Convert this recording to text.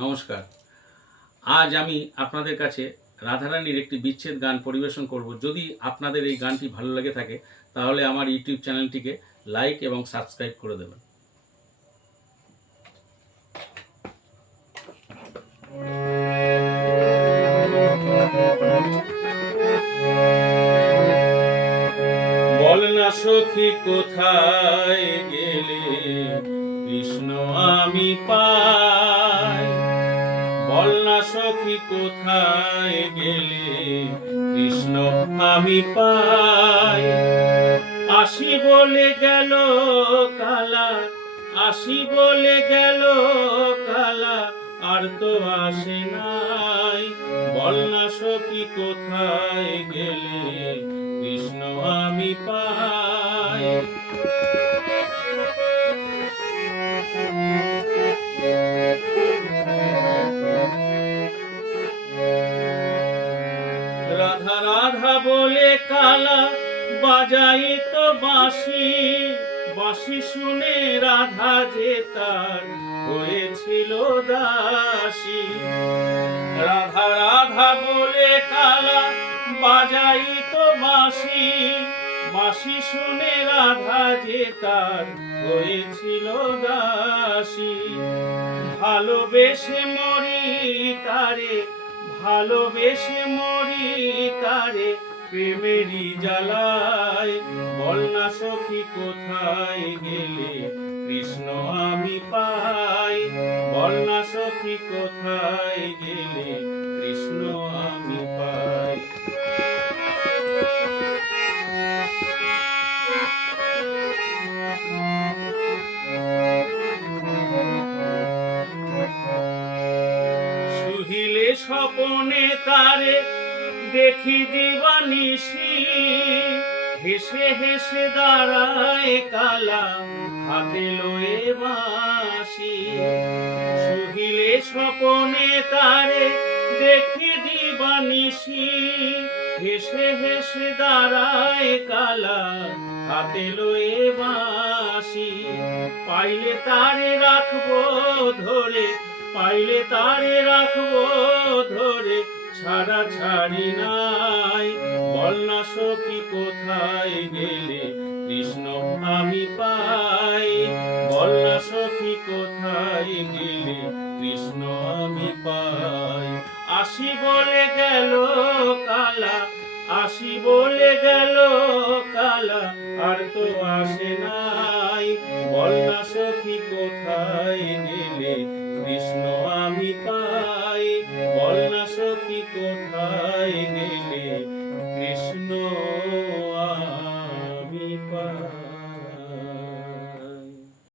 নমস্কার। আজ আমি আপনাদের কাছে রাধারানীর একটি বিচ্ছেদ গান পরিবেশন করব। যদি আপনাদের এই গানটি ভালো লেগে থাকে তাহলে আমার ইউটিউব চ্যানেলটিকে লাইক এবং সাবস্ক্রাইব করে দেবেন। বল না সখী কোথায় গেলে কৃষ্ণ আমি পাই, বল না সখী কোথায় গেলে কৃষ্ণ আমি পাই। আসি বলে গেল কালা, আসি বলে গেল কালা, আর তো আসে নাই। বল না সখী কোথায় গেলে কৃষ্ণ আমি পাই। রাধা রাধা বলে কালা বাজাই তো বাঁশি, বাঁশি শুনে রাধা যে তার হয়েছিল দাসী। রাধা রাধা বলে কালা বাজাই তো বাঁশি, বাঁশি শুনে রাধা যে তার হয়েছিল দাসী। ভালোবেসে মরি তারে, ভালোবেসে মরি তারে প্রেমেরই জ্বালায়। বল না সখী কোথায় গেলে কৃষ্ণ আমি পাই। বল না সখী কোথায় গেলে কৃষ্ণ আমি পাই। সুহিলে স্বপনে তারে দেখি দিবানিশি, হেসে হেসে দাঁড়ায় কালা হাতে লয়ে বাঁশি। সুহিলে স্বপনে তারে দেখি দিবানিশি, হেসে হেসে দাঁড়ায় কালা হাতে লয়ে বাঁশি। পাইলে তারে রাখবো ধরে, পাইলে তারে রাখবো ধরে, ছাড়া ছাড়ি নাই। বল না সখী কোথায় গেলে কৃষ্ণ আমি পাই। বল না সখী কোথায় গেলে কৃষ্ণ আমি পাই। আসি বলে গেল কালা, আসি বলে গেল কালা, আর তো আসে নাই। বল না সখী কোথায় গেলে কৃষ্ণ আমি পাই। বল না সখী কোথায় গেলে কৃষ্ণ আমি পাই।